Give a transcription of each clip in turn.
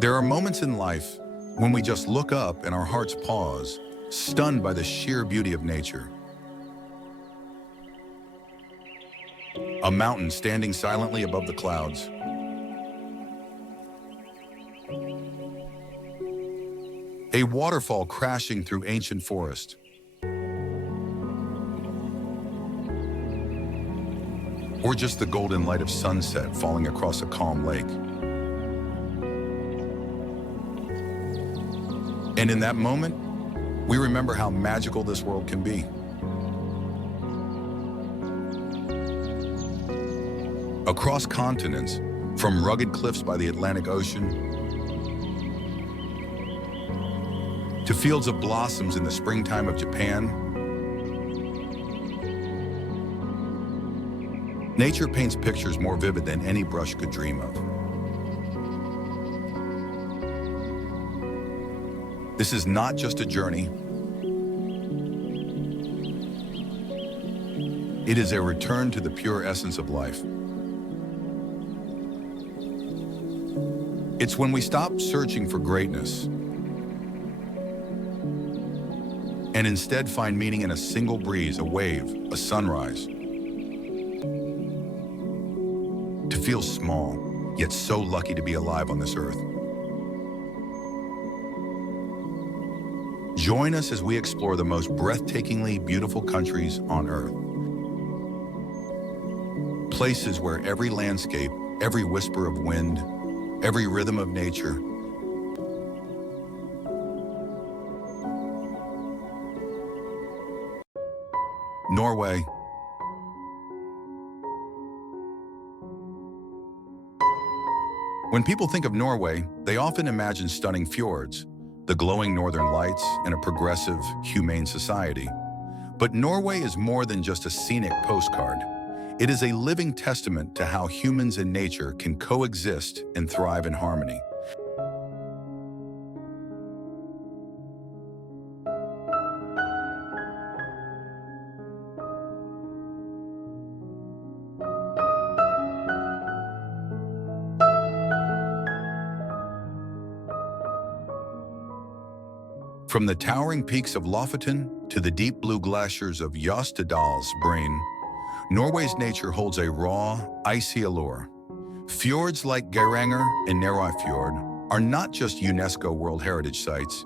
There are moments in life when we just look up and our hearts pause, stunned by the sheer beauty of nature. A mountain standing silently above the clouds. A waterfall crashing through ancient forest. Or just the golden light of sunset falling across a calm lake. And in that moment, we remember how magical this world can be. Across continents, from rugged cliffs by the Atlantic Ocean to fields of blossoms in the springtime of Japan, nature paints pictures more vivid than any brush could dream of. This is not just a journey. It is a return to the pure essence of life. It's when we stop searching for greatness and instead find meaning in a single breeze, a wave, a sunrise. To feel small, yet so lucky to be alive on this earth. Join us as we explore the most breathtakingly beautiful countries on earth. Places where every landscape, every whisper of wind, every rhythm of nature Norway. When people think of Norway, they often imagine stunning fjords, the glowing northern lights, and a progressive, humane society. But Norway is more than just a scenic postcard. It is a living testament to how humans and nature can coexist and thrive in harmony. From the towering peaks of Lofoten to the deep blue glaciers of Jostedalsbreen, Norway's nature holds a raw, icy allure. Fjords like Geiranger and Nærøyfjord are not just UNESCO World Heritage Sites.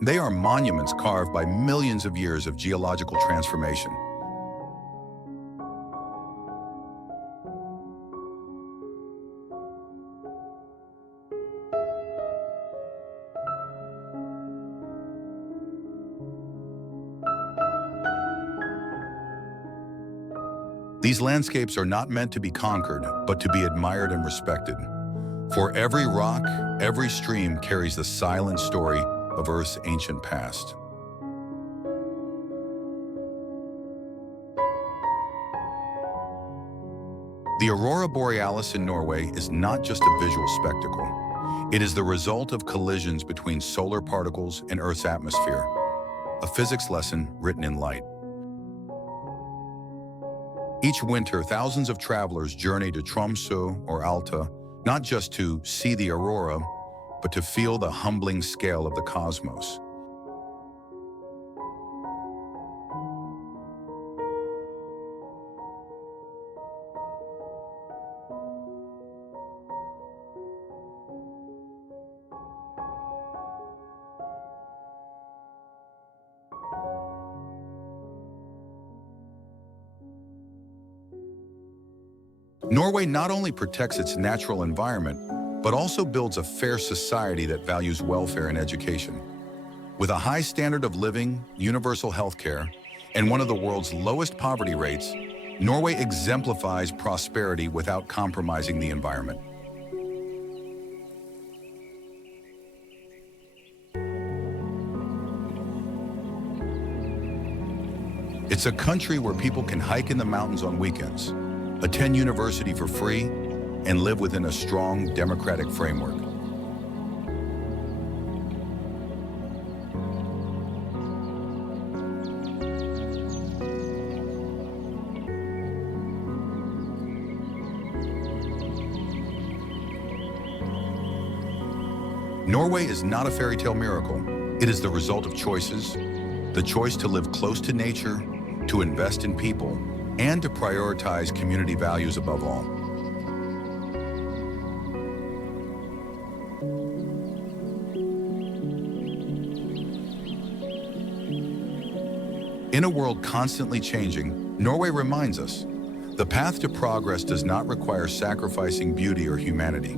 They are monuments carved by millions of years of geological transformation. These landscapes are not meant to be conquered, but to be admired and respected. For every rock, every stream carries the silent story of Earth's ancient past. The aurora borealis in Norway is not just a visual spectacle. It is the result of collisions between solar particles and Earth's atmosphere, a physics lesson written in light. Each winter, thousands of travelers journey to Tromsø or Alta, not just to see the aurora, but to feel the humbling scale of the cosmos. Norway not only protects its natural environment, but also builds a fair society that values welfare and education. With a high standard of living, universal health care, and one of the world's lowest poverty rates, Norway exemplifies prosperity without compromising the environment. It's a country where people can hike in the mountains on weekends, attend university for free, and live within a strong democratic framework. Norway is not a fairy tale miracle. It is the result of choices, the choice to live close to nature, to invest in people, and to prioritize community values above all. In a world constantly changing, Norway reminds us, the path to progress does not require sacrificing beauty or humanity.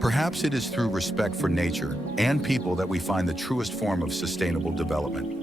Perhaps it is through respect for nature and people that we find the truest form of sustainable development.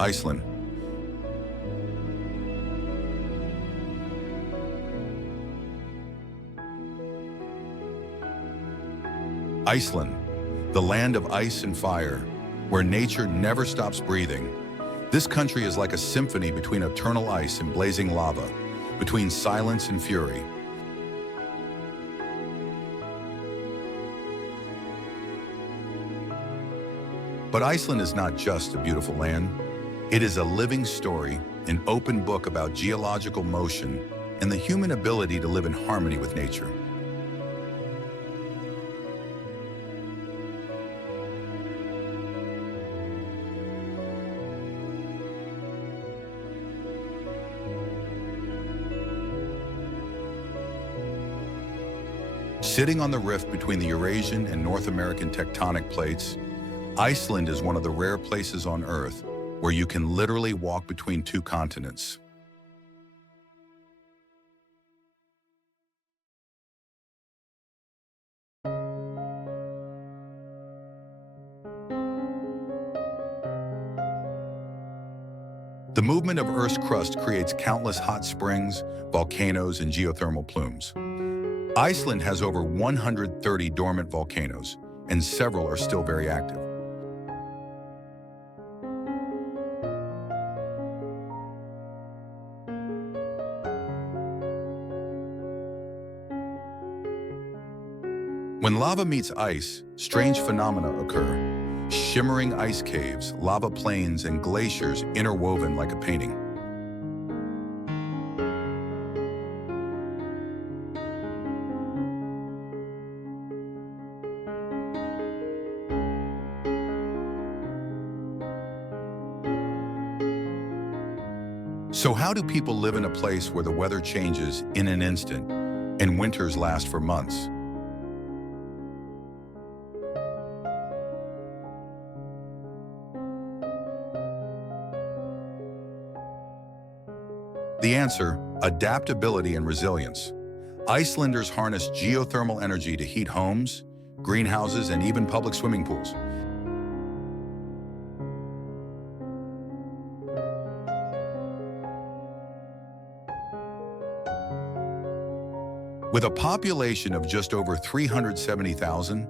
Iceland. Iceland, the land of ice and fire, where nature never stops breathing. This country is like a symphony between eternal ice and blazing lava, between silence and fury. But Iceland is not just a beautiful land. It is a living story, an open book about geological motion and the human ability to live in harmony with nature. Sitting on the rift between the Eurasian and North American tectonic plates, Iceland is one of the rare places on Earth where you can literally walk between two continents. The movement of Earth's crust creates countless hot springs, volcanoes, and geothermal plumes. Iceland has over 130 dormant volcanoes, and several are still very active. When lava meets ice, strange phenomena occur. Shimmering ice caves, lava plains, and glaciers interwoven like a painting. So how do people live in a place where the weather changes in an instant and winters last for months? The answer: adaptability and resilience. Icelanders harness geothermal energy to heat homes, greenhouses, and even public swimming pools. With a population of just over 370,000,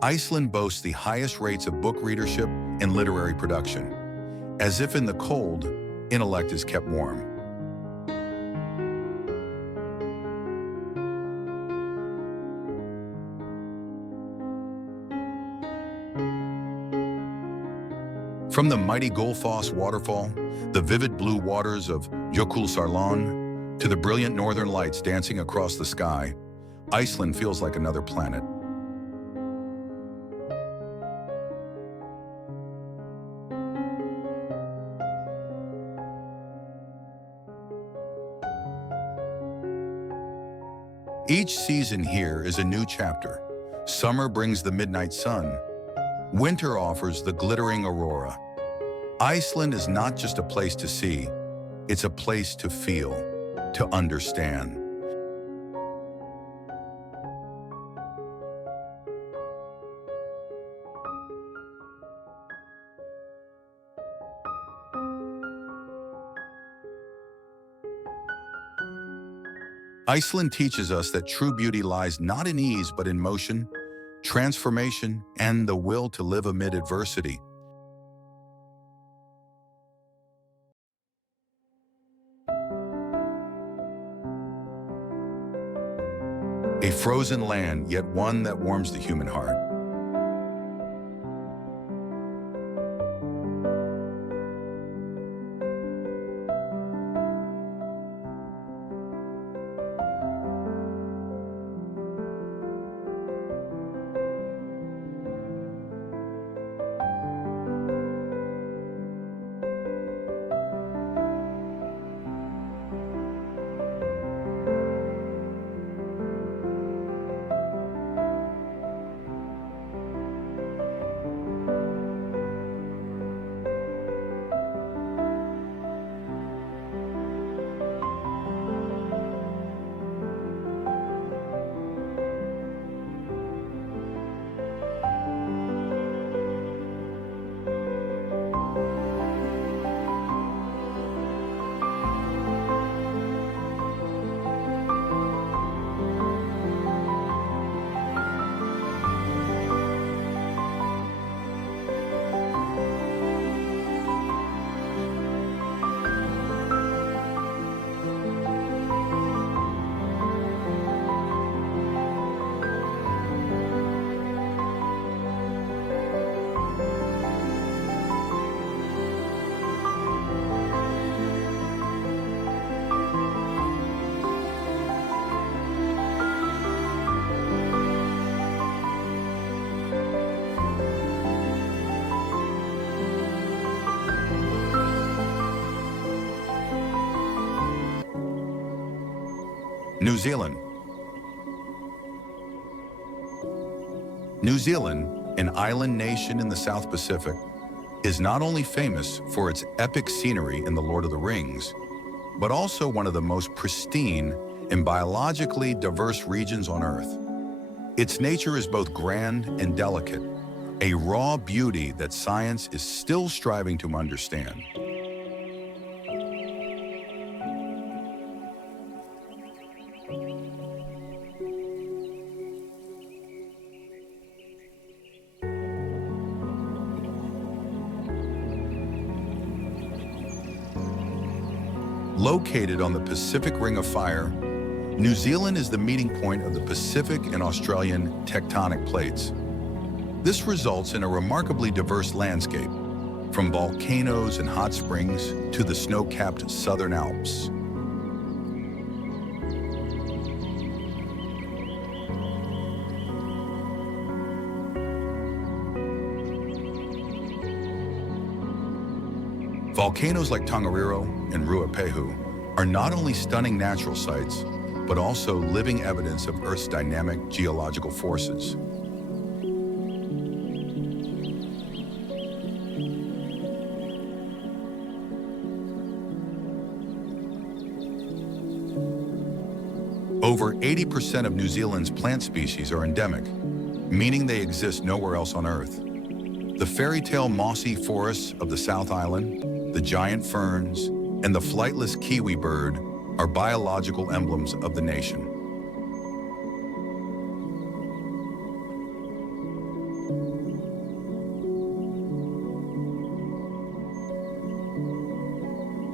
Iceland boasts the highest rates of book readership and literary production. As if in the cold, intellect is kept warm. From the mighty Gullfoss waterfall, the vivid blue waters of Jökulsárlón, to the brilliant northern lights dancing across the sky, Iceland feels like another planet. Each season here is a new chapter. Summer brings the midnight sun. Winter offers the glittering aurora. Iceland is not just a place to see, it's a place to feel, to understand. Iceland teaches us that true beauty lies not in ease but in motion, transformation, and the will to live amid adversity. A frozen land, yet one that warms the human heart. New Zealand. New Zealand, an island nation in the South Pacific, is not only famous for its epic scenery in The Lord of the Rings, but also one of the most pristine and biologically diverse regions on Earth. Its nature is both grand and delicate, a raw beauty that science is still striving to understand. Located on the Pacific Ring of Fire, New Zealand is the meeting point of the Pacific and Australian tectonic plates. This results in a remarkably diverse landscape, from volcanoes and hot springs to the snow-capped Southern Alps. Volcanoes like Tongariro and Ruapehu are not only stunning natural sights, but also living evidence of Earth's dynamic geological forces. Over 80% of New Zealand's plant species are endemic, meaning they exist nowhere else on Earth. The fairy tale mossy forests of the South Island, the giant ferns, and the flightless kiwi bird are biological emblems of the nation.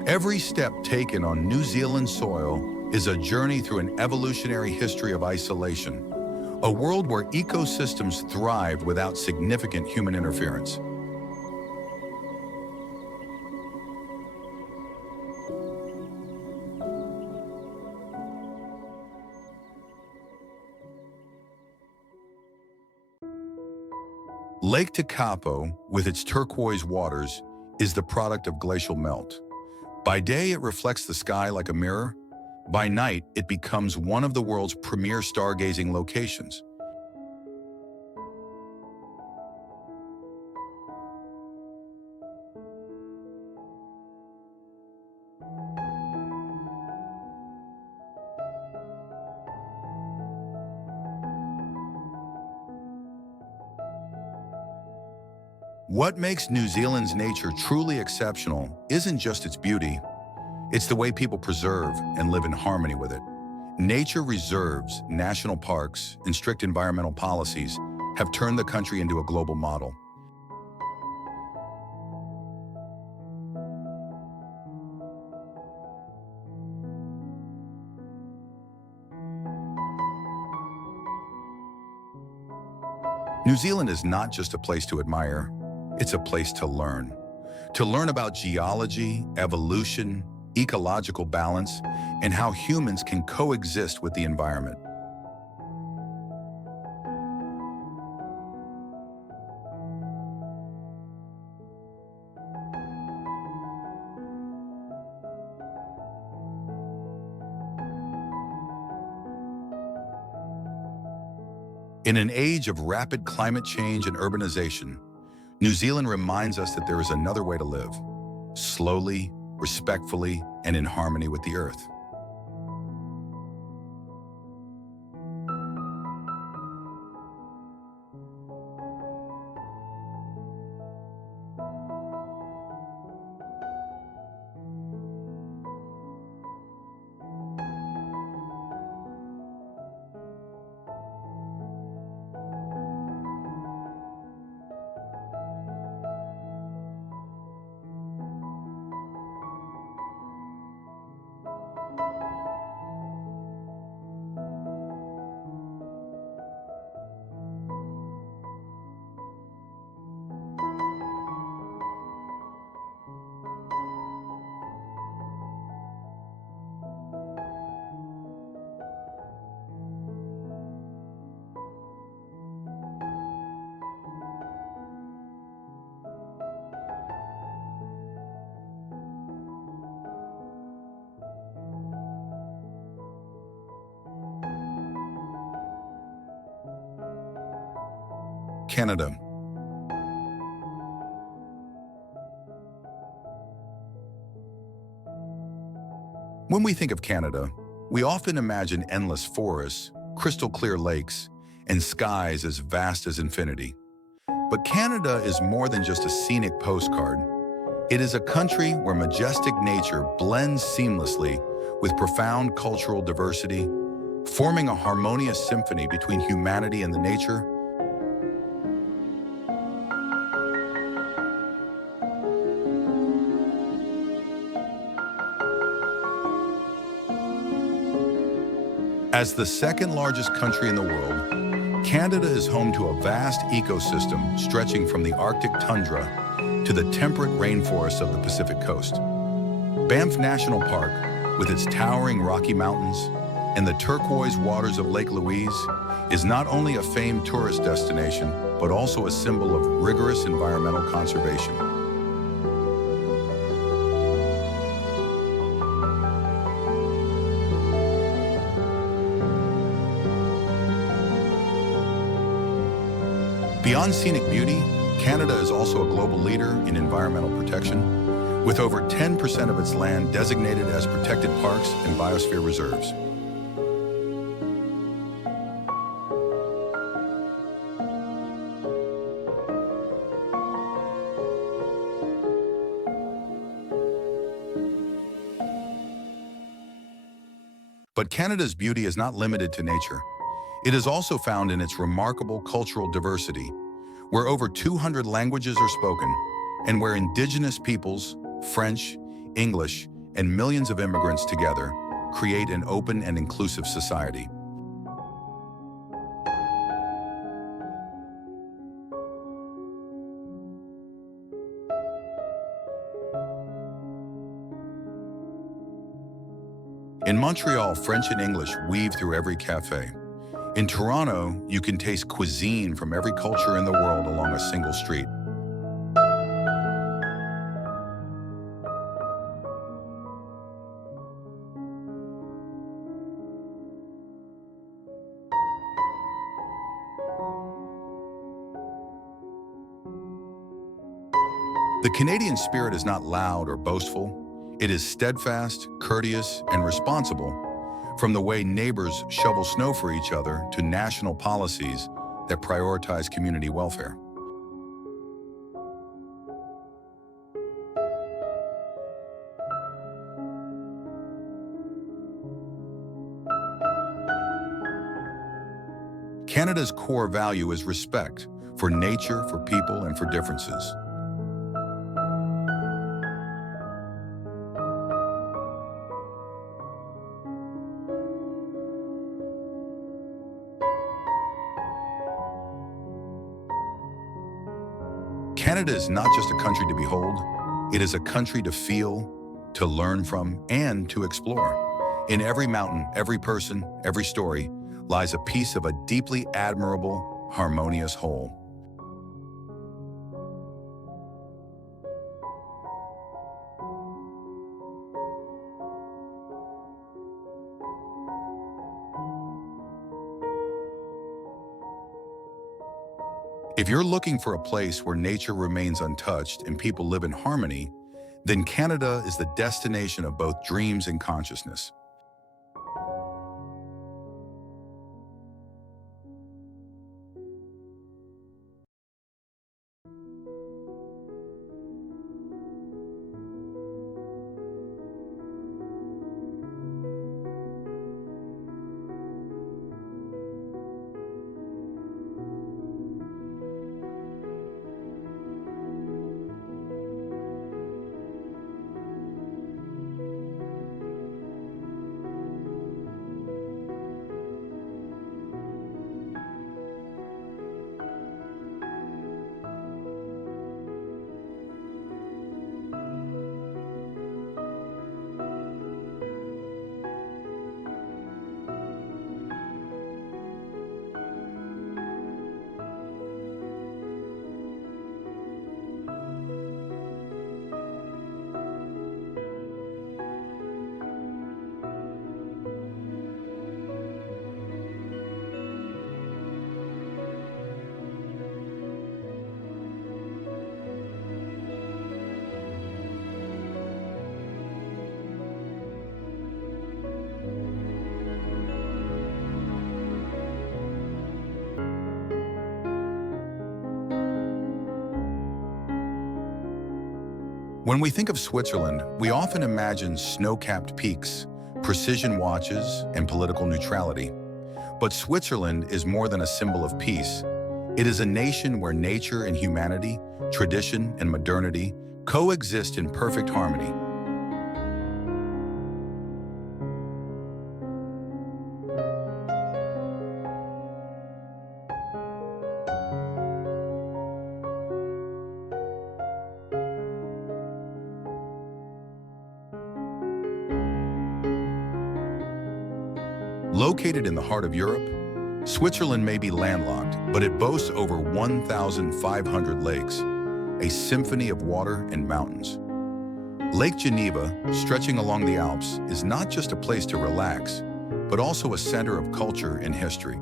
Every step taken on New Zealand soil is a journey through an evolutionary history of isolation, a world where ecosystems thrive without significant human interference. Lake Tekapo, with its turquoise waters, is the product of glacial melt. By day, it reflects the sky like a mirror. By night, it becomes one of the world's premier stargazing locations. What makes New Zealand's nature truly exceptional isn't just its beauty, it's the way people preserve and live in harmony with it. Nature reserves, national parks, and strict environmental policies have turned the country into a global model. New Zealand is not just a place to admire, it's a place to learn. To learn about geology, evolution, ecological balance, and how humans can coexist with the environment. In an age of rapid climate change and urbanization, New Zealand reminds us that there is another way to live, slowly, respectfully, and in harmony with the earth. Canada. When we think of Canada, we often imagine endless forests, crystal clear lakes, and skies as vast as infinity. But Canada is more than just a scenic postcard. It is a country where majestic nature blends seamlessly with profound cultural diversity, forming a harmonious symphony between humanity and the nature. As the second largest country in the world, Canada is home to a vast ecosystem stretching from the Arctic tundra to the temperate rainforests of the Pacific coast. Banff National Park, with its towering Rocky Mountains and the turquoise waters of Lake Louise, is not only a famed tourist destination, but also a symbol of rigorous environmental conservation. Beyond scenic beauty, Canada is also a global leader in environmental protection, with over 10% of its land designated as protected parks and biosphere reserves. But Canada's beauty is not limited to nature. It is also found in its remarkable cultural diversity, where over 200 languages are spoken, and where Indigenous peoples, French, English, and millions of immigrants together create an open and inclusive society. In Montreal, French and English weave through every cafe. In Toronto, you can taste cuisine from every culture in the world along a single street. The Canadian spirit is not loud or boastful. It is steadfast, courteous, and responsible, from the way neighbors shovel snow for each other to national policies that prioritize community welfare. Canada's core value is respect for nature, for people, and for differences. Canada is not just a country to behold, it is a country to feel, to learn from, and to explore. In every mountain, every person, every story lies a piece of a deeply admirable, harmonious whole. If you're looking for a place where nature remains untouched and people live in harmony, then Canada is the destination of both dreams and consciousness. When we think of Switzerland, we often imagine snow-capped peaks, precision watches, and political neutrality. But Switzerland is more than a symbol of peace. It is a nation where nature and humanity, tradition and modernity, coexist in perfect harmony. Located in the heart of Europe, Switzerland may be landlocked, but it boasts over 1,500 lakes, a symphony of water and mountains. Lake Geneva, stretching along the Alps, is not just a place to relax, but also a center of culture and history.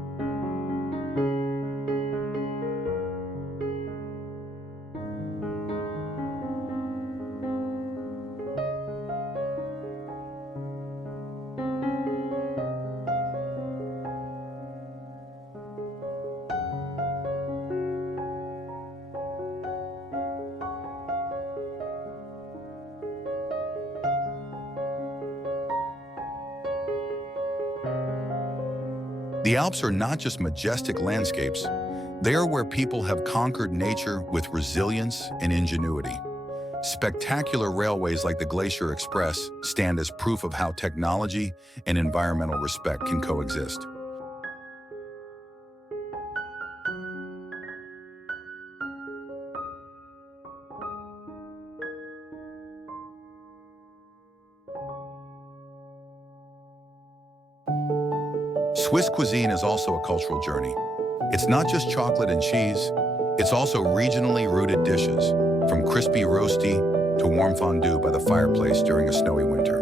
The Alps are not just majestic landscapes, they are where people have conquered nature with resilience and ingenuity. Spectacular railways like the Glacier Express stand as proof of how technology and environmental respect can coexist. Swiss cuisine is also a cultural journey. It's not just chocolate and cheese, it's also regionally rooted dishes, from crispy roasty to warm fondue by the fireplace during a snowy winter.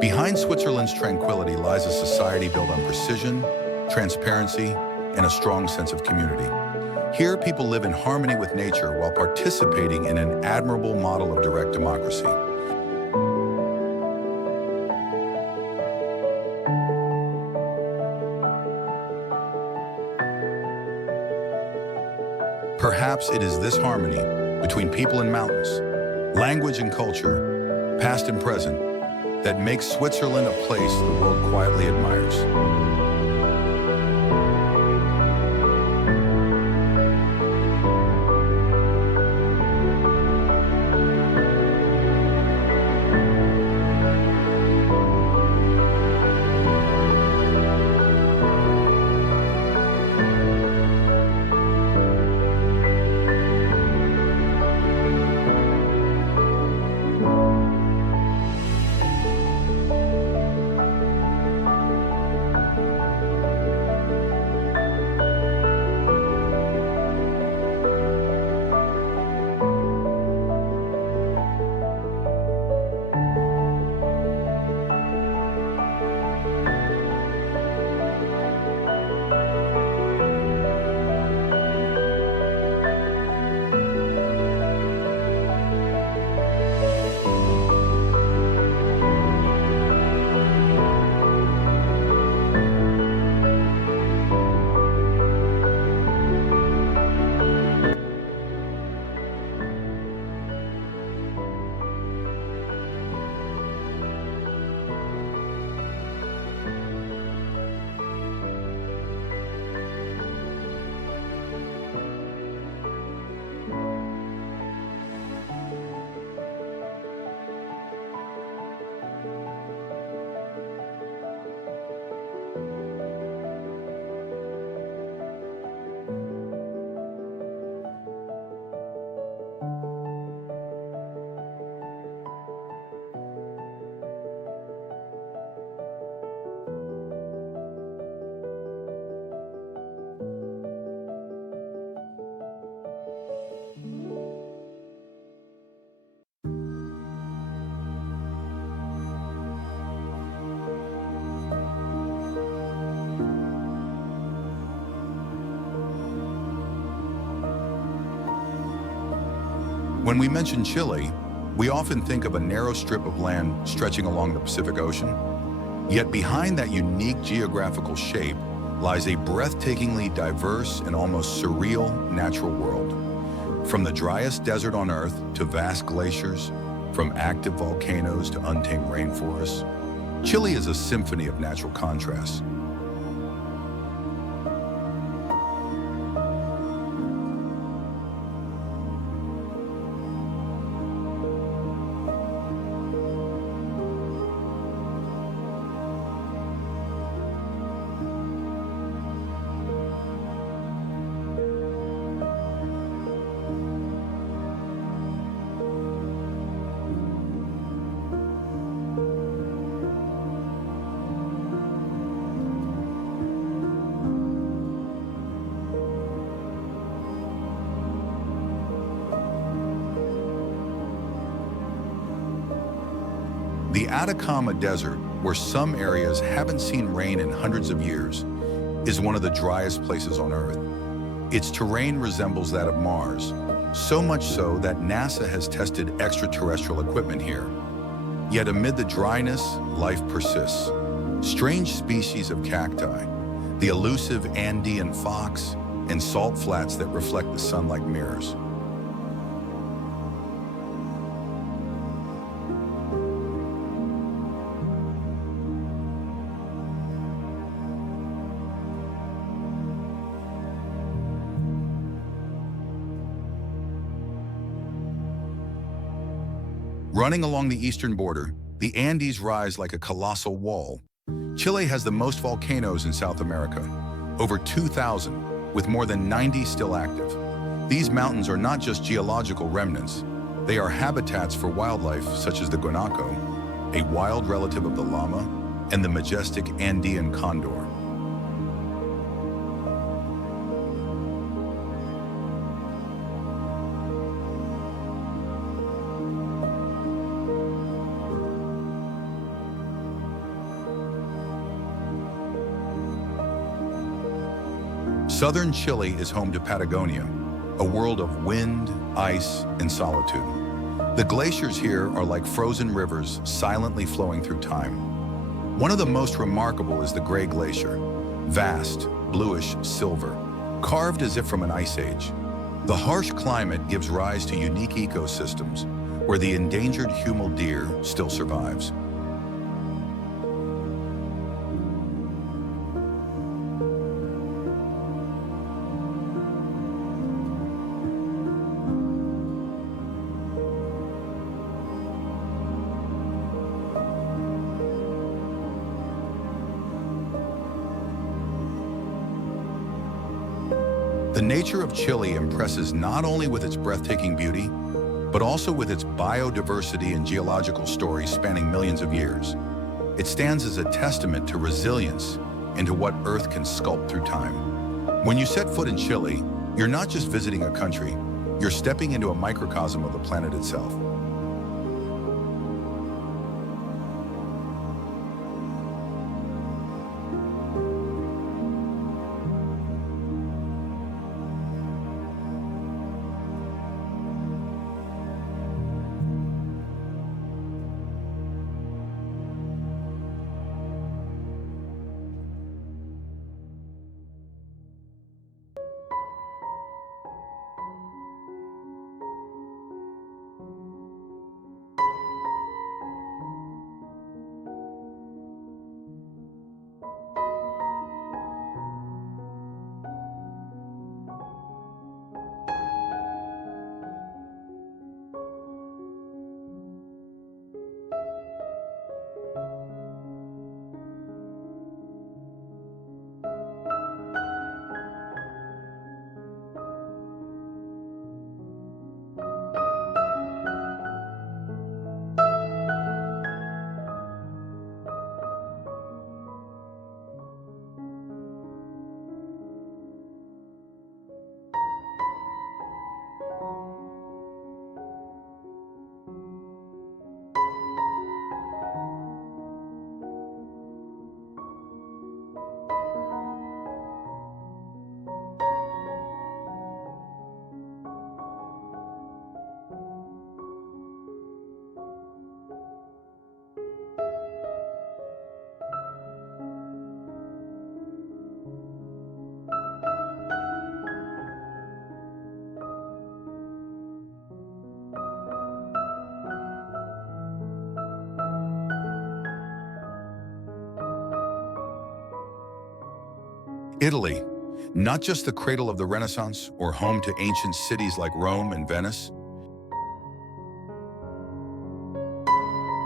Behind Switzerland's tranquility lies a society built on precision, transparency, and a strong sense of community. Here, people live in harmony with nature while participating in an admirable model of direct democracy. Perhaps it is this harmony between people and mountains, language and culture, past and present, that makes Switzerland a place the world quietly admires. When we mention Chile, We often think of a narrow strip of land stretching along the Pacific Ocean, yet behind that unique geographical shape lies a breathtakingly diverse and almost surreal natural world. From the driest desert on Earth to vast glaciers, from active volcanoes to untamed rainforests, Chile is a symphony of natural contrasts. The Atacama Desert, where some areas haven't seen rain in hundreds of years, is one of the driest places on Earth. Its terrain resembles that of Mars, so much so that NASA has tested extraterrestrial equipment here. Yet amid the dryness, life persists. Strange species of cacti, the elusive Andean fox, and salt flats that reflect the sun like mirrors. Running along the eastern border, the Andes rise like a colossal wall. Chile has the most volcanoes in South America, over 2,000, with more than 90 still active. These mountains are not just geological remnants. They are habitats for wildlife such as the guanaco, a wild relative of the llama, and the majestic Andean condor. Southern Chile is home to Patagonia, a world of wind, ice, and solitude. The glaciers here are like frozen rivers silently flowing through time. One of the most remarkable is the Gray Glacier, vast, bluish silver, carved as if from an ice age. The harsh climate gives rise to unique ecosystems where the endangered huemul deer still survives. The nature of Chile impresses not only with its breathtaking beauty, but also with its biodiversity and geological story spanning millions of years. It stands as a testament to resilience and to what Earth can sculpt through time. When you set foot in Chile, you're not just visiting a country, you're stepping into a microcosm of the planet itself. Italy, not just the cradle of the Renaissance or home to ancient cities like Rome and Venice,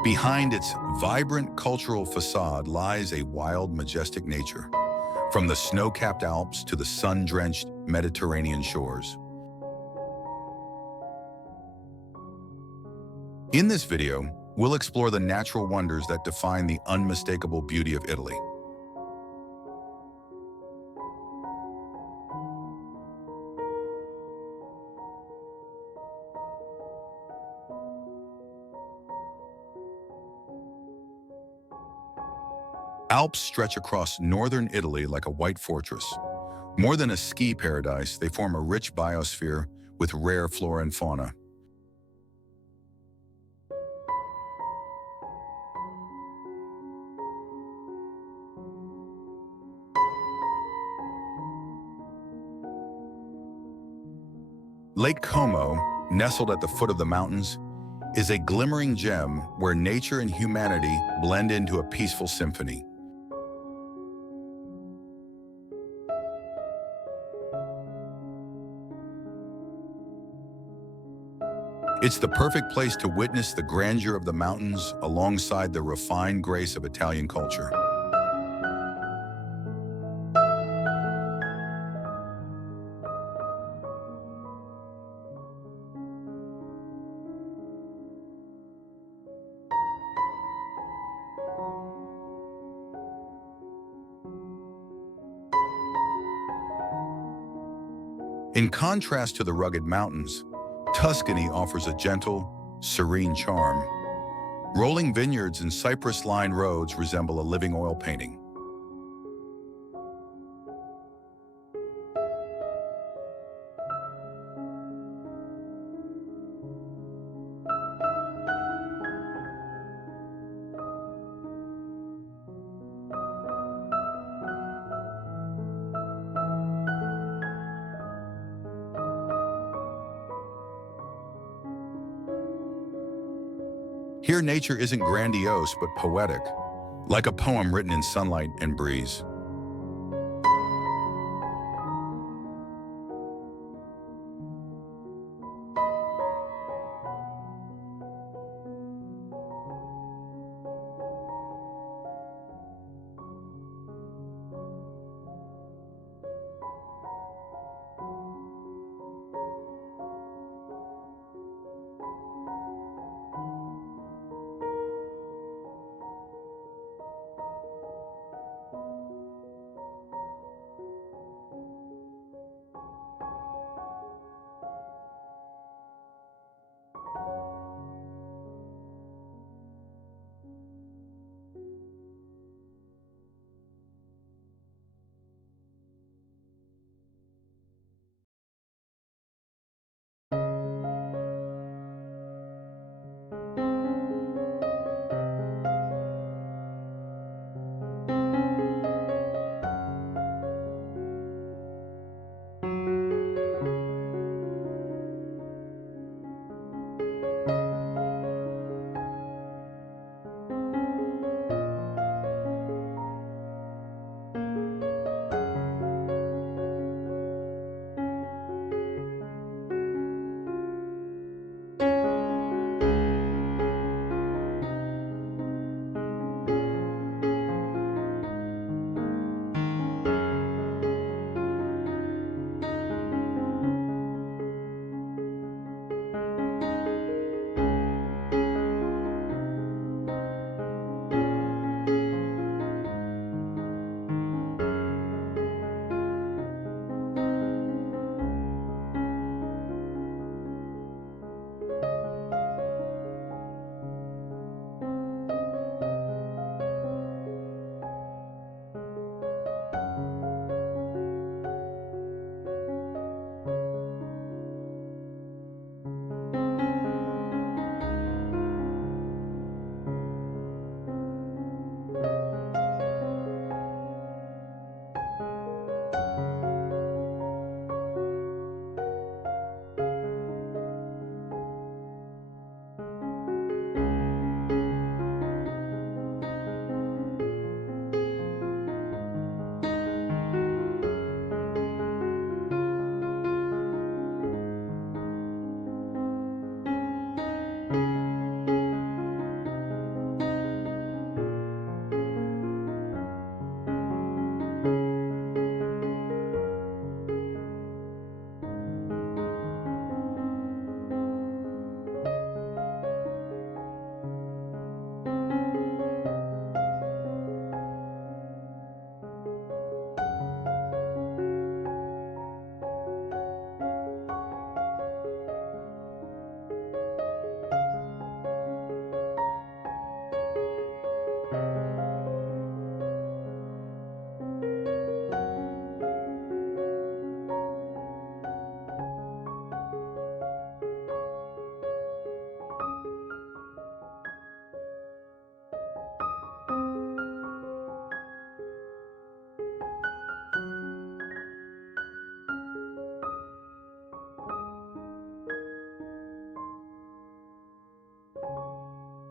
behind its vibrant cultural facade lies a wild, majestic nature, from the snow-capped Alps to the sun-drenched Mediterranean shores. In this video, we'll explore the natural wonders that define the unmistakable beauty of Italy. Alps stretch across northern Italy like a white fortress. More than a ski paradise, they form a rich biosphere with rare flora and fauna. Lake Como, nestled at the foot of the mountains, is a glimmering gem where nature and humanity blend into a peaceful symphony. It's the perfect place to witness the grandeur of the mountains alongside the refined grace of Italian culture. In contrast to the rugged mountains, Tuscany offers a gentle, serene charm. Rolling vineyards and cypress-lined roads resemble a living oil painting. Here, nature isn't grandiose but poetic, like a poem written in sunlight and breeze.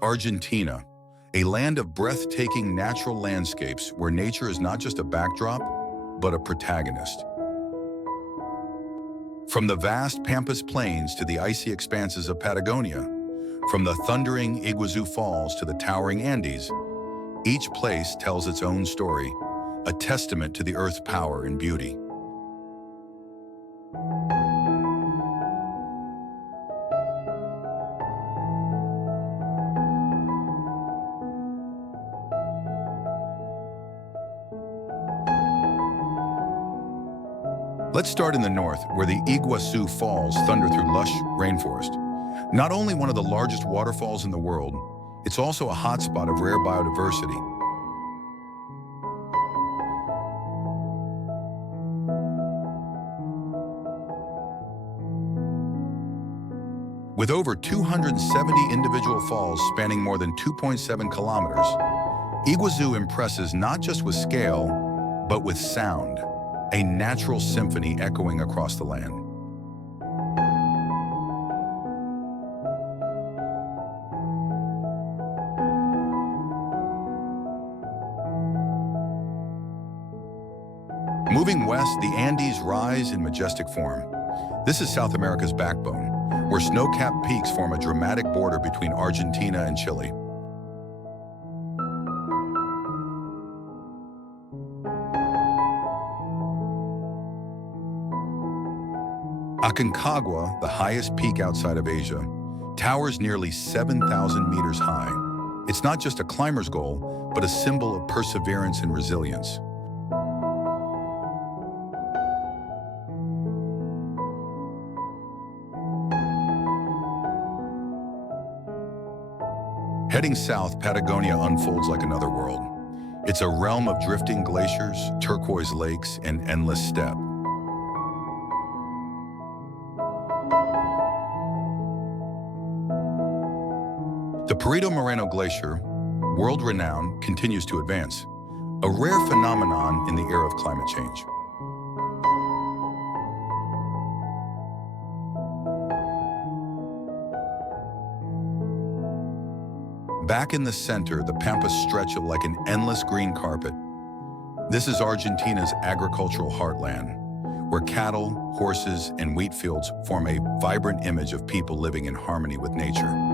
Argentina, a land of breathtaking natural landscapes where nature is not just a backdrop, but a protagonist. From the vast Pampas Plains to the icy expanses of Patagonia, from the thundering Iguazu Falls to the towering Andes, each place tells its own story, a testament to the Earth's power and beauty. Let's start in the north, where the Iguazu Falls thunder through lush rainforest. Not only one of the largest waterfalls in the world, it's also a hotspot of rare biodiversity. With over 270 individual falls spanning more than 2.7 kilometers, Iguazu impresses not just with scale, but with sound, a natural symphony echoing across the land. Moving west, the Andes rise in majestic form. This is South America's backbone, where snow-capped peaks form a dramatic border between Argentina and Chile. Aconcagua, the highest peak outside of Asia, towers nearly 7,000 meters high. It's not just a climber's goal, but a symbol of perseverance and resilience. Heading south, Patagonia unfolds like another world. It's a realm of drifting glaciers, turquoise lakes, and endless steppe. The Perito Moreno Glacier, world-renowned, continues to advance, a rare phenomenon in the era of climate change. Back in the center, the Pampas stretch like an endless green carpet. This is Argentina's agricultural heartland, where cattle, horses, and wheat fields form a vibrant image of people living in harmony with nature.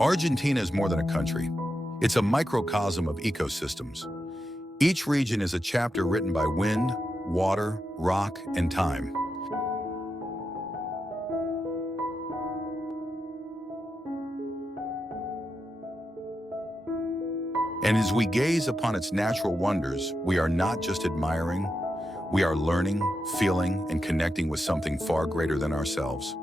Argentina is more than a country. It's a microcosm of ecosystems. Each region is a chapter written by wind, water, rock, and time. And as we gaze upon its natural wonders, we are not just admiring, we are learning, feeling, and connecting with something far greater than ourselves.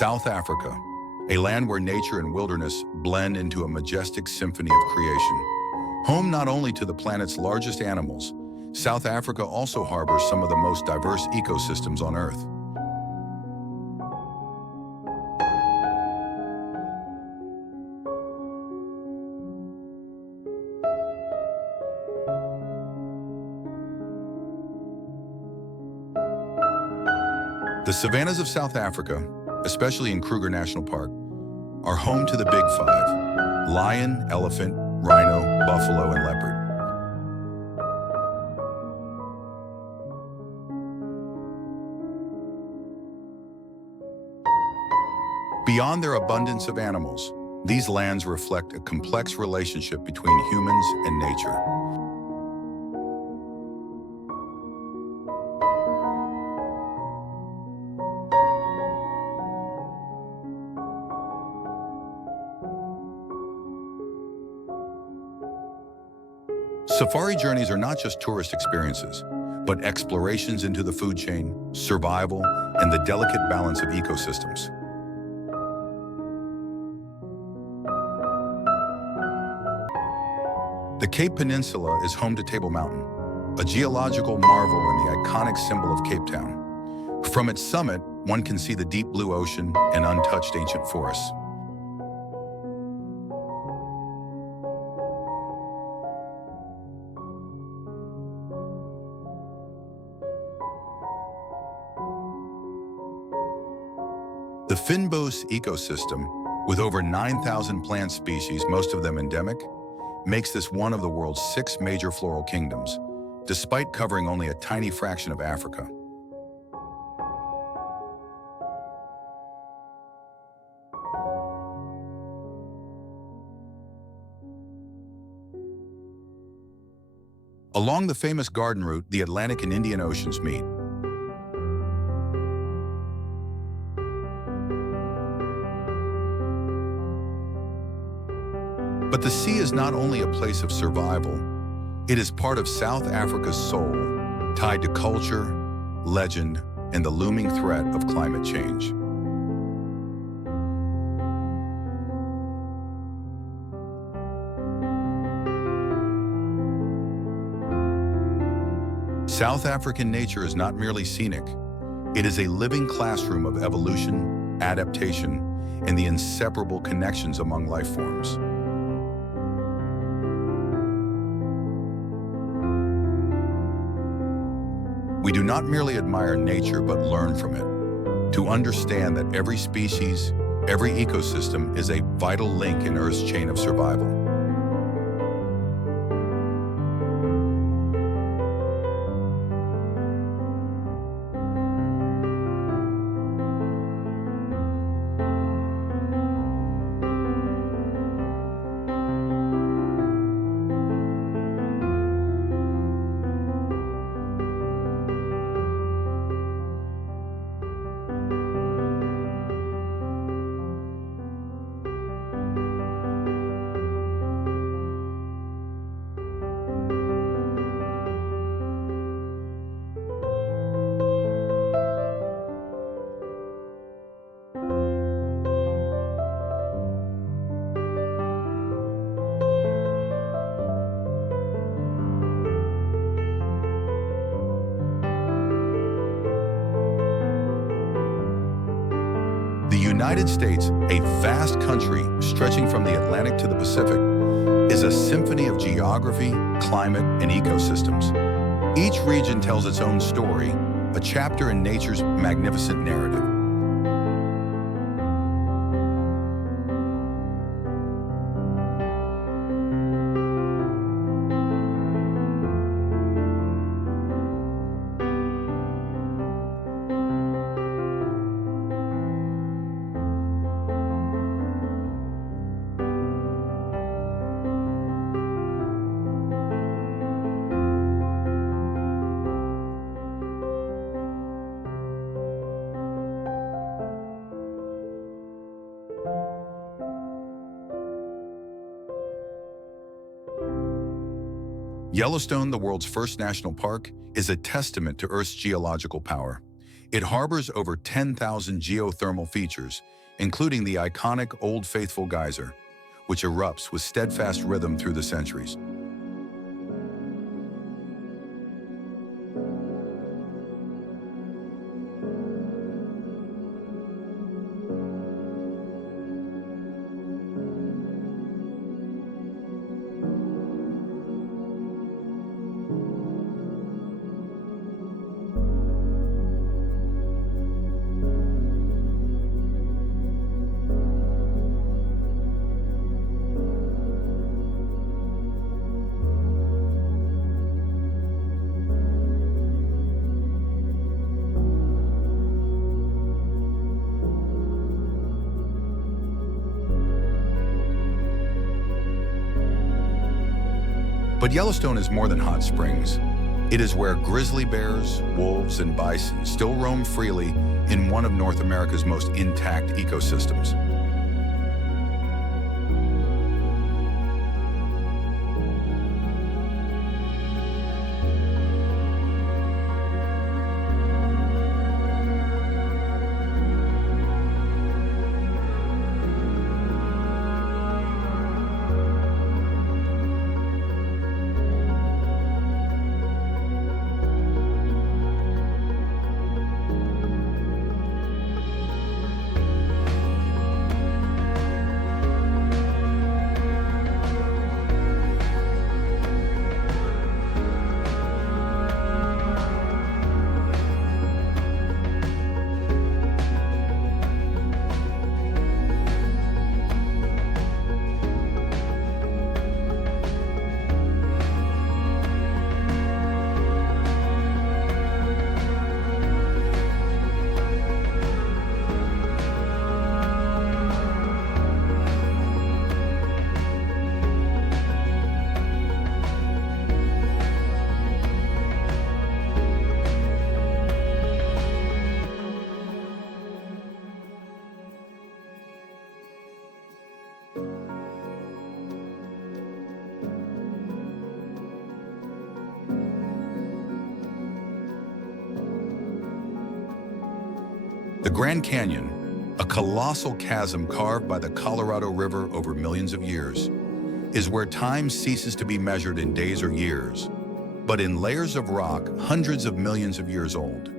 South Africa, a land where nature and wilderness blend into a majestic symphony of creation. Home not only to the planet's largest animals, South Africa also harbors some of the most diverse ecosystems on Earth. The savannas of South Africa, especially in Kruger National Park, are home to the Big Five: lion, elephant, rhino, buffalo, and leopard. Beyond their abundance of animals, these lands reflect a complex relationship between humans and nature. Safari journeys are not just tourist experiences, but explorations into the food chain, survival, and the delicate balance of ecosystems. The Cape Peninsula is home to Table Mountain, a geological marvel and the iconic symbol of Cape Town. From its summit, one can see the deep blue ocean and untouched ancient forests. The Fynbos ecosystem, with over 9,000 plant species, most of them endemic, makes this one of the world's 6 major floral kingdoms, despite covering only a tiny fraction of Africa. Along the famous garden route, the Atlantic and Indian Oceans meet. But the sea is not only a place of survival, it is part of South Africa's soul, tied to culture, legend, and the looming threat of climate change. South African nature is not merely scenic, it is a living classroom of evolution, adaptation, and the inseparable connections among life forms. We do not merely admire nature, but learn from it, to understand that every species, every ecosystem is a vital link in Earth's chain of survival. The United States, a vast country stretching from the Atlantic to the Pacific, is a symphony of geography, climate, and ecosystems. Each region tells its own story, a chapter in nature's magnificent narrative. Yellowstone, the world's first national park, is a testament to Earth's geological power. It harbors over 10,000 geothermal features, including the iconic Old Faithful geyser, which erupts with steadfast rhythm through the centuries. But Yellowstone is more than hot springs. It is where grizzly bears, wolves, and bison still roam freely in one of North America's most intact ecosystems. The Grand Canyon, a colossal chasm carved by the Colorado River over millions of years, is where time ceases to be measured in days or years, but in layers of rock hundreds of millions of years old.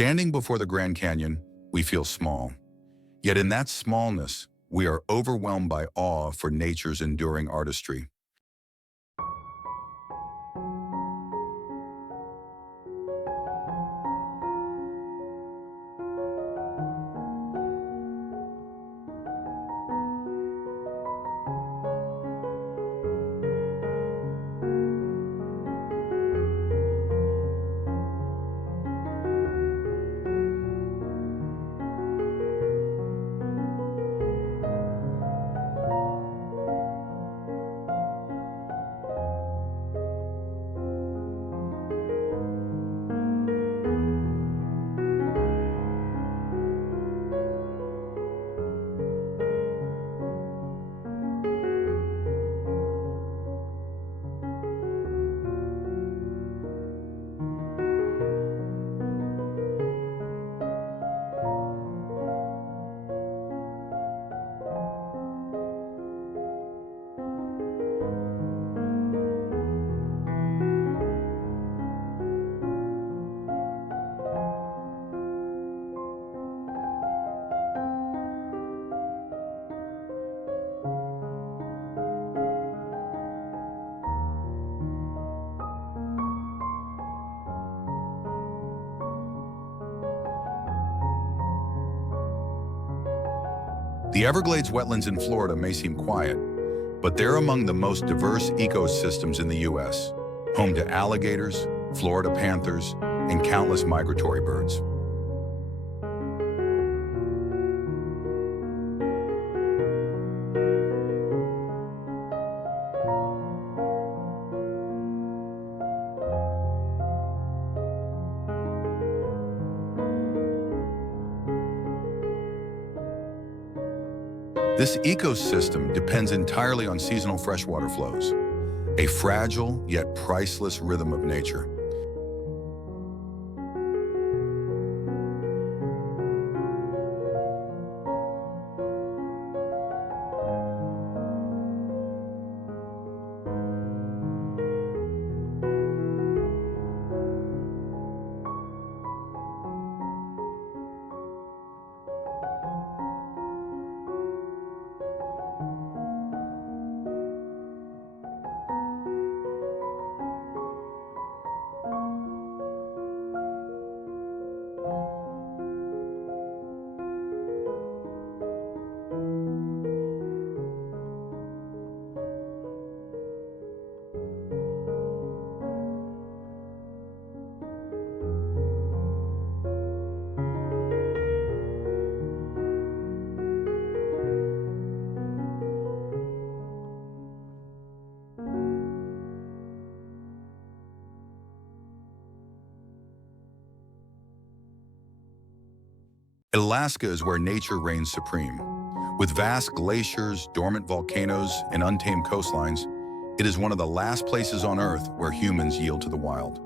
Standing before the Grand Canyon, we feel small. Yet in that smallness, we are overwhelmed by awe for nature's enduring artistry. The Everglades wetlands in Florida may seem quiet, but they're among the most diverse ecosystems in the U.S., home to alligators, Florida panthers, and countless migratory birds. This ecosystem depends entirely on seasonal freshwater flows, a fragile yet priceless rhythm of nature. Alaska is where nature reigns supreme. With vast glaciers, dormant volcanoes, and untamed coastlines, it is one of the last places on Earth where humans yield to the wild.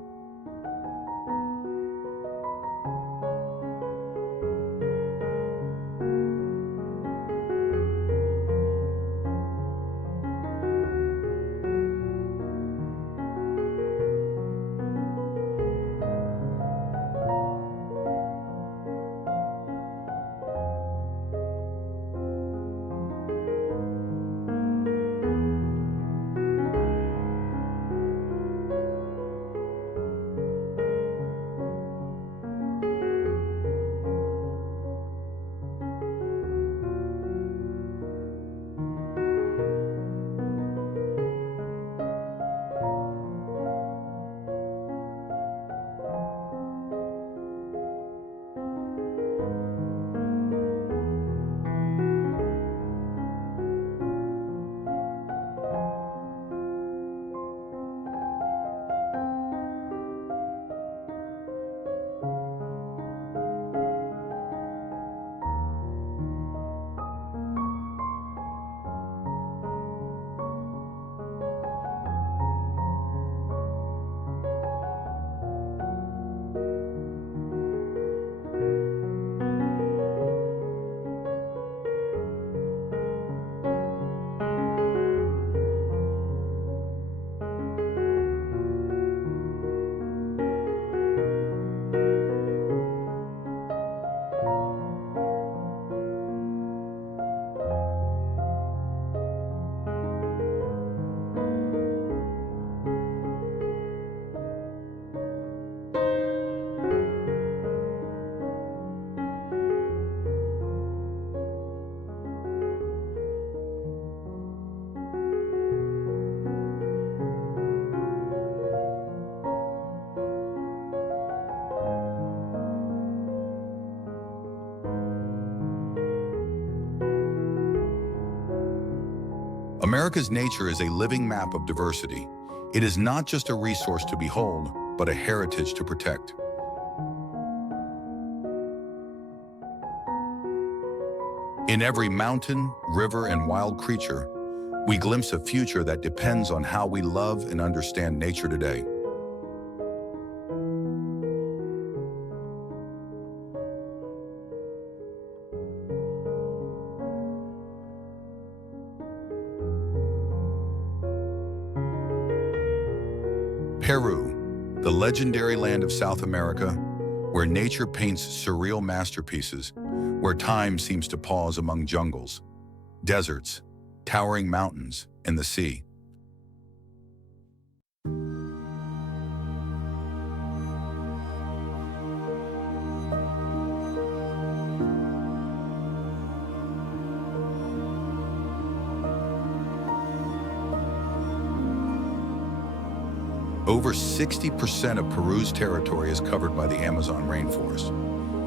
America's nature is a living map of diversity. It is not just a resource to behold, but a heritage to protect. In every mountain, river, and wild creature, we glimpse a future that depends on how we love and understand nature today. Peru, the legendary land of South America, where nature paints surreal masterpieces, where time seems to pause among jungles, deserts, towering mountains, and the sea. Over 60% of Peru's territory is covered by the Amazon rainforest.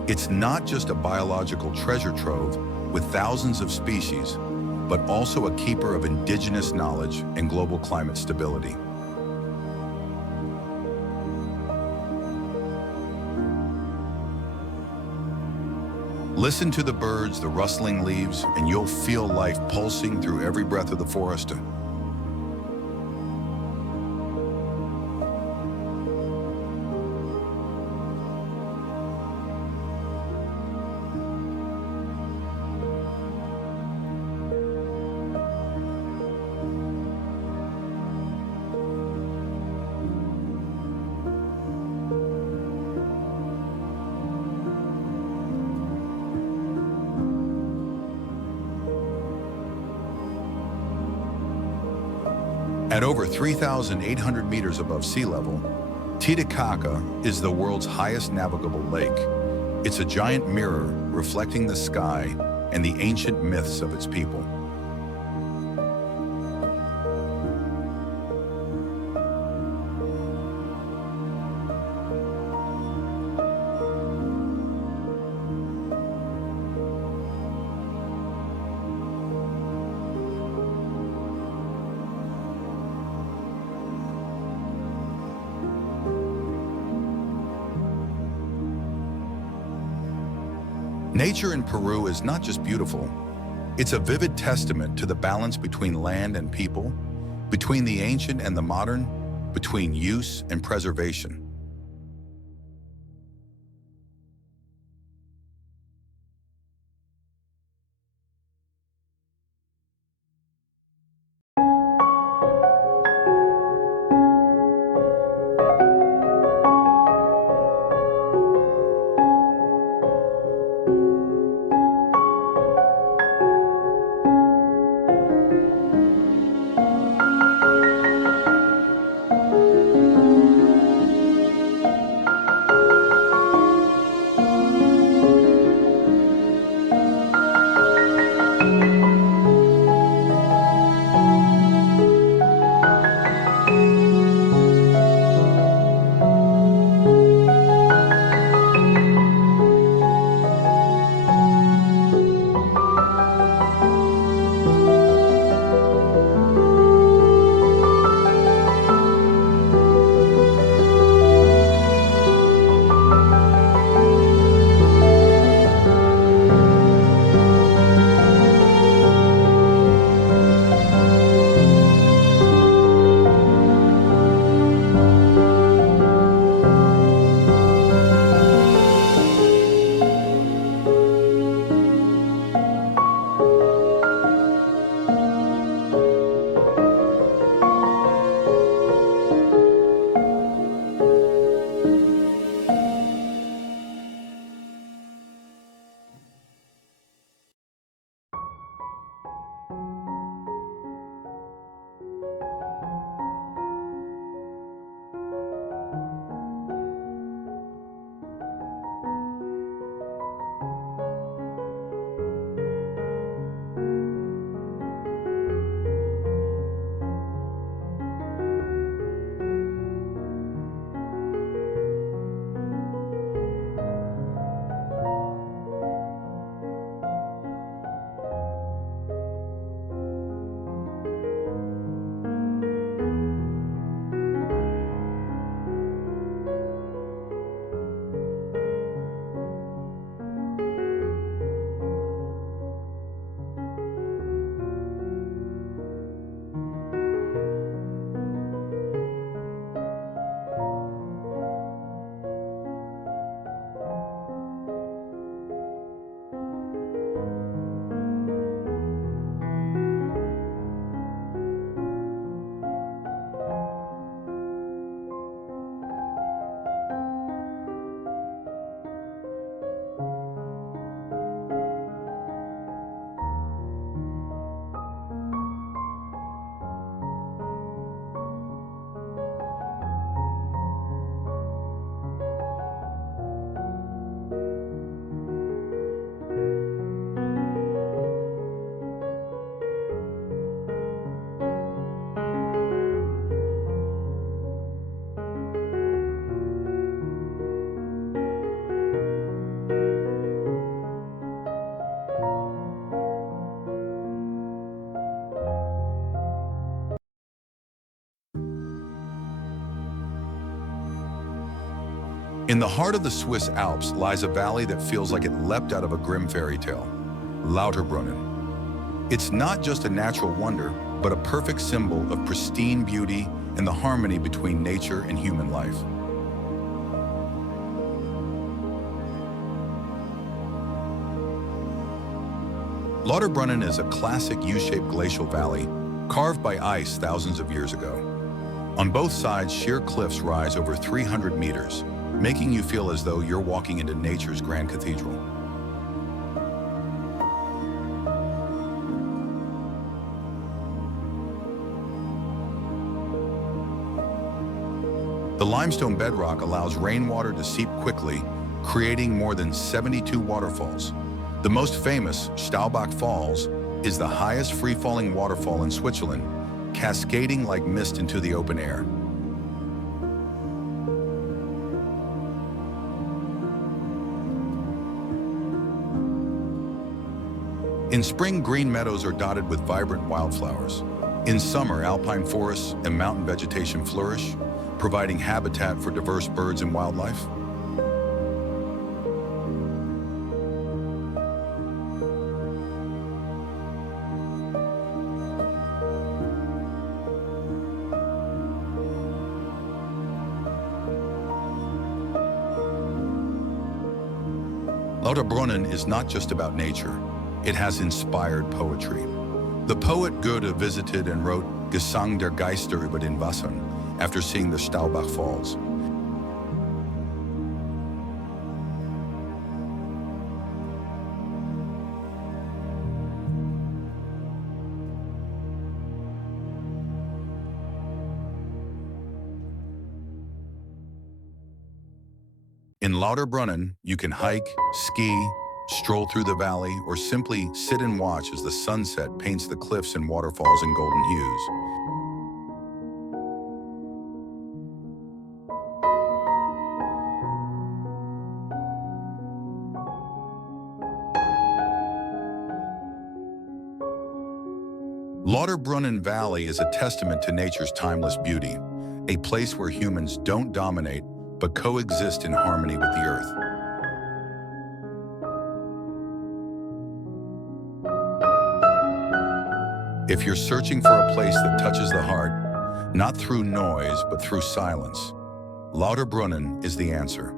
It's not just a biological treasure trove with thousands of species, but also a keeper of indigenous knowledge and global climate stability. Listen to the birds, the rustling leaves, and you'll feel life pulsing through every breath of the forest. At over 3,800 meters above sea level, Titicaca is the world's highest navigable lake. It's a giant mirror reflecting the sky and the ancient myths of its people. Nature in Peru is not just beautiful, it's a vivid testament to the balance between land and people, between the ancient and the modern, between use and preservation. In the heart of the Swiss Alps lies a valley that feels like it leapt out of a grim fairy tale, Lauterbrunnen. It's not just a natural wonder, but a perfect symbol of pristine beauty and the harmony between nature and human life. Lauterbrunnen is a classic U-shaped glacial valley carved by ice thousands of years ago. On both sides, sheer cliffs rise over 300 meters, making you feel as though you're walking into nature's grand cathedral. The limestone bedrock allows rainwater to seep quickly, creating more than 72 waterfalls. The most famous, Staubach Falls, is the highest free-falling waterfall in Switzerland, cascading like mist into the open air. In spring, green meadows are dotted with vibrant wildflowers. In summer, alpine forests and mountain vegetation flourish, providing habitat for diverse birds and wildlife. Lauterbrunnen is not just about nature. It has inspired poetry. The poet Goethe visited and wrote Gesang der Geister über den Wassern after seeing the Staubach Falls. In Lauterbrunnen, you can hike, ski, stroll through the valley, or simply sit and watch as the sunset paints the cliffs and waterfalls in golden hues. Lauterbrunnen Valley is a testament to nature's timeless beauty, a place where humans don't dominate, but coexist in harmony with the earth. If you're searching for a place that touches the heart, not through noise, but through silence, Lauterbrunnen is the answer.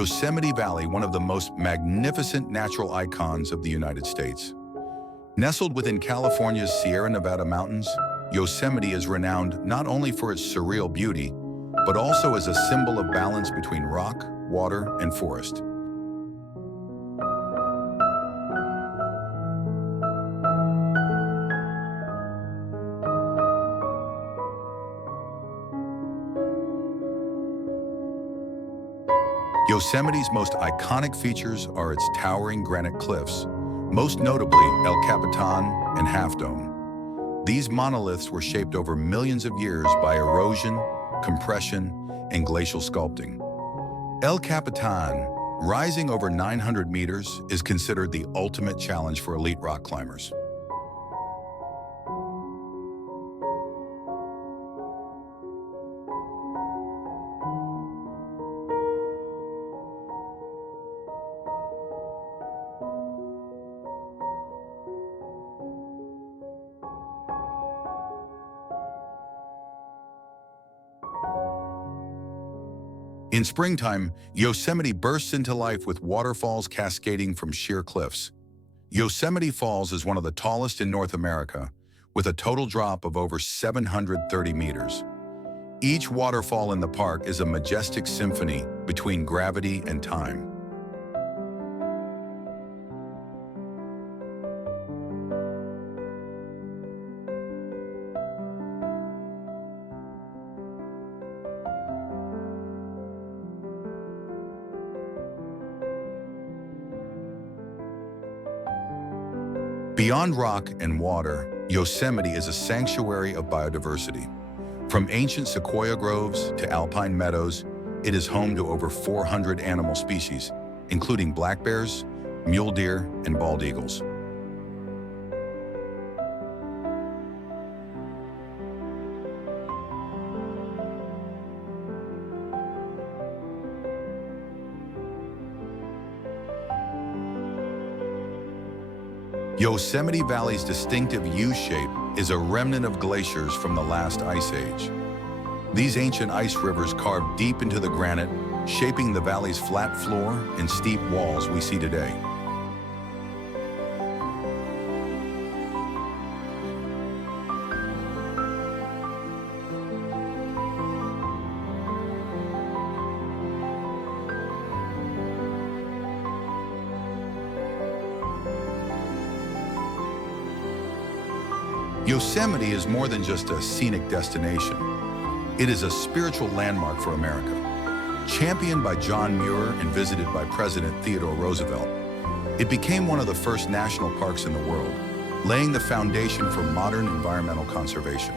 Yosemite Valley, one of the most magnificent natural icons of the United States. Nestled within California's Sierra Nevada mountains, Yosemite is renowned not only for its surreal beauty, but also as a symbol of balance between rock, water, and forest. Yosemite's most iconic features are its towering granite cliffs, most notably El Capitan and Half Dome. These monoliths were shaped over millions of years by erosion, compression, and glacial sculpting. El Capitan, rising over 900 meters, is considered the ultimate challenge for elite rock climbers. In springtime, Yosemite bursts into life with waterfalls cascading from sheer cliffs. Yosemite Falls is one of the tallest in North America, with a total drop of over 730 meters. Each waterfall in the park is a majestic symphony between gravity and time. Beyond rock and water, Yosemite is a sanctuary of biodiversity. From ancient sequoia groves to alpine meadows, it is home to over 400 animal species, including black bears, mule deer, and bald eagles. Yosemite Valley's distinctive U-shape is a remnant of glaciers from the last ice age. These ancient ice rivers carved deep into the granite, shaping the valley's flat floor and steep walls we see today. Yosemite is more than just a scenic destination. It is a spiritual landmark for America. Championed by John Muir and visited by President Theodore Roosevelt, it became one of the first national parks in the world, laying the foundation for modern environmental conservation.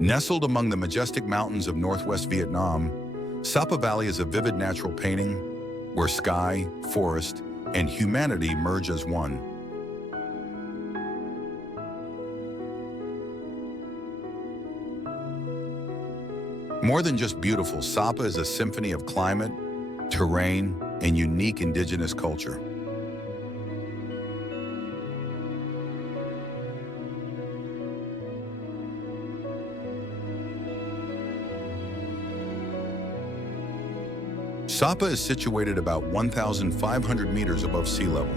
Nestled among the majestic mountains of northwest Vietnam, Sapa Valley is a vivid natural painting where sky, forest, and humanity merge as one. More than just beautiful, Sapa is a symphony of climate, terrain, and unique indigenous culture. Sapa is situated about 1,500 meters above sea level.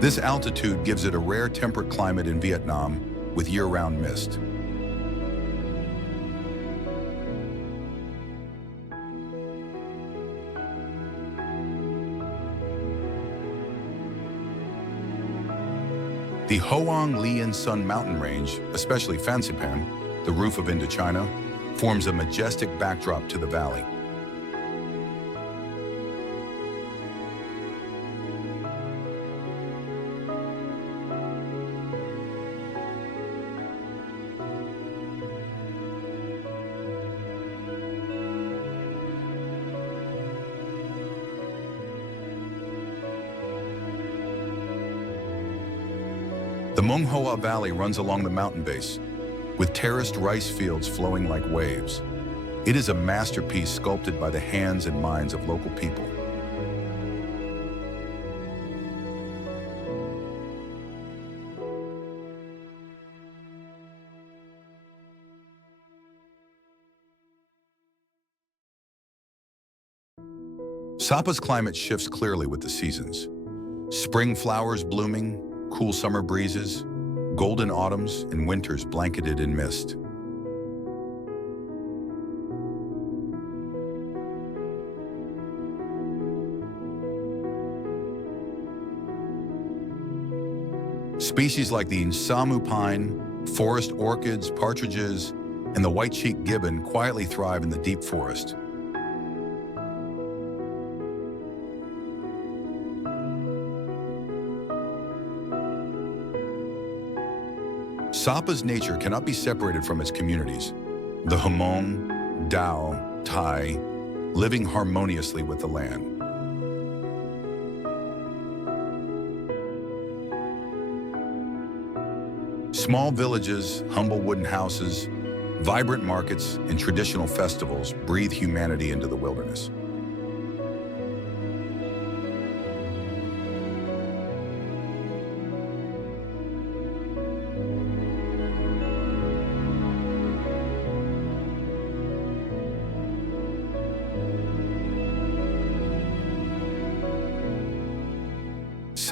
This altitude gives it a rare temperate climate in Vietnam with year-round mist. The Hoang Lian Sun mountain range, especially Fansipan, the roof of Indochina, forms a majestic backdrop to the valley. The Mong Hoa Valley runs along the mountain base, with terraced rice fields flowing like waves. It is a masterpiece sculpted by the hands and minds of local people. Sapa's climate shifts clearly with the seasons. Spring flowers blooming, cool summer breezes, golden autumns, and winters blanketed in mist. Species like the Insamu pine, forest orchids, partridges, and the white-cheeked gibbon quietly thrive in the deep forest. Sapa's nature cannot be separated from its communities. The Hmong, Dao, Thai, living harmoniously with the land. Small villages, humble wooden houses, vibrant markets, and traditional festivals breathe humanity into the wilderness.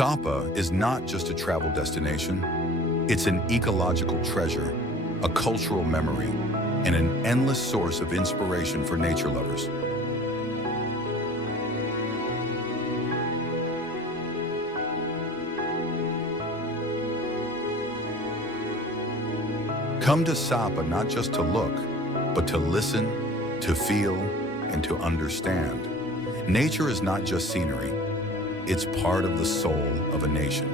Sapa is not just a travel destination, it's an ecological treasure, a cultural memory, and an endless source of inspiration for nature lovers. Come to Sapa not just to look, but to listen, to feel, and to understand. Nature is not just scenery, it's part of the soul of a nation.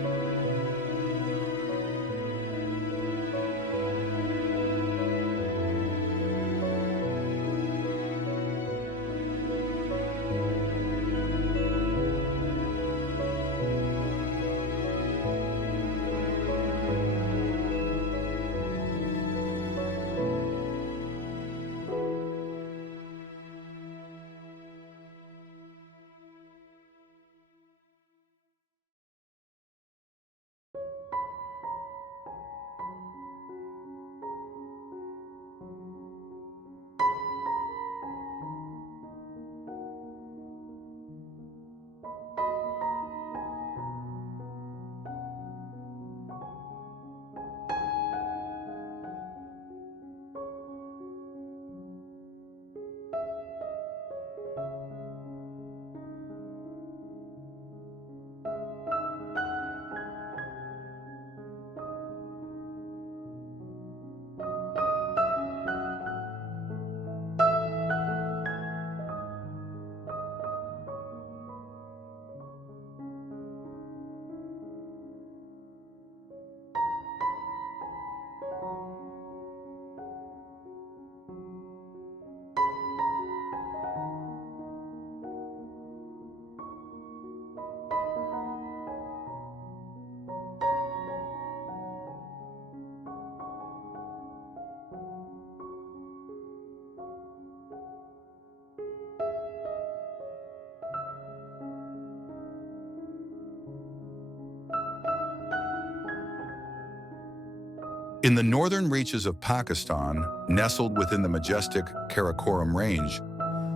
In the northern reaches of Pakistan, nestled within the majestic Karakoram Range,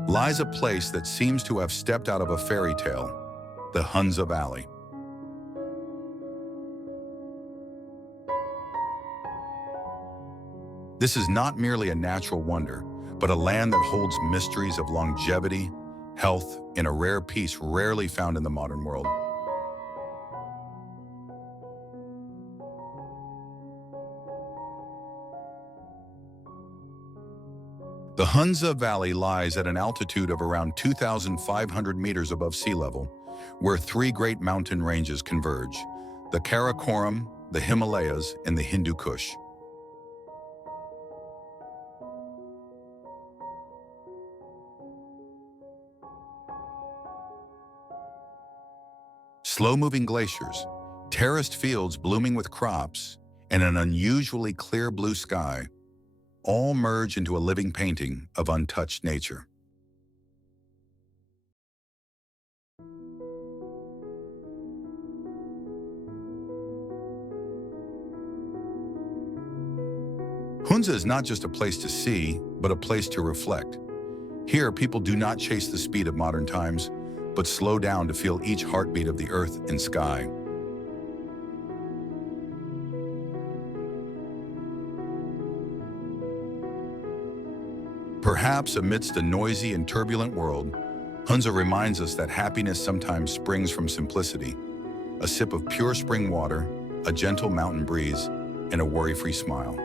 lies a place that seems to have stepped out of a fairy tale, the Hunza Valley. This is not merely a natural wonder, but a land that holds mysteries of longevity, health, and a rare peace rarely found in the modern world. The Hunza Valley lies at an altitude of around 2,500 meters above sea level, where three great mountain ranges converge: the Karakoram, the Himalayas, and the Hindu Kush. Slow-moving glaciers, terraced fields blooming with crops, and an unusually clear blue sky all merge into a living painting of untouched nature. Hunza is not just a place to see, but a place to reflect. Here, people do not chase the speed of modern times, but slow down to feel each heartbeat of the earth and sky. Perhaps amidst a noisy and turbulent world, Hunza reminds us that happiness sometimes springs from simplicity: a sip of pure spring water, a gentle mountain breeze, and a worry-free smile.